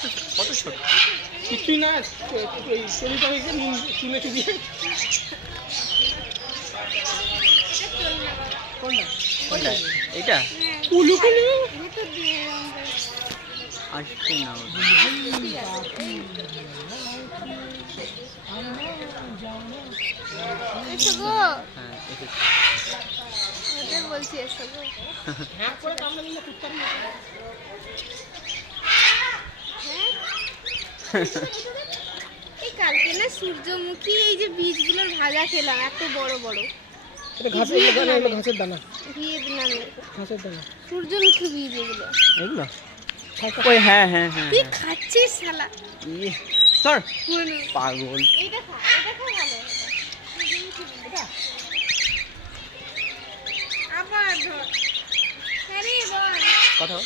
ছোট কত ছোট কিছুই না, শরীরটা হয়েছে তুলে দিয়ে। কোনটা এটা কুলু কুলু আসছে না হ্যাঁ ওদের বলছি এসো গো। হ্যাঁ করে কামড়ে দিলে কুত্তার মতো। এই কালকে না সূর্যমুখী এই যে বীজগুলোর ভাজা খেলাম, এত বড় বড়। এটা ঘাসের দানা, এগুলো ঘাসের দানা, ভিয়েতনামে ঘাসের দানা সূর্যমুখী বীজ এগুলো। এগুলো ওই হ্যাঁ হ্যাঁ হ্যাঁ তুই খাচ্ছিস শালা? ইয়ে সর মনু, পাগল এইটা খা, এটা খা ভালো। সূর্যমুখী বীজ। আবার ধর। হ্যাঁ রে বল। কথা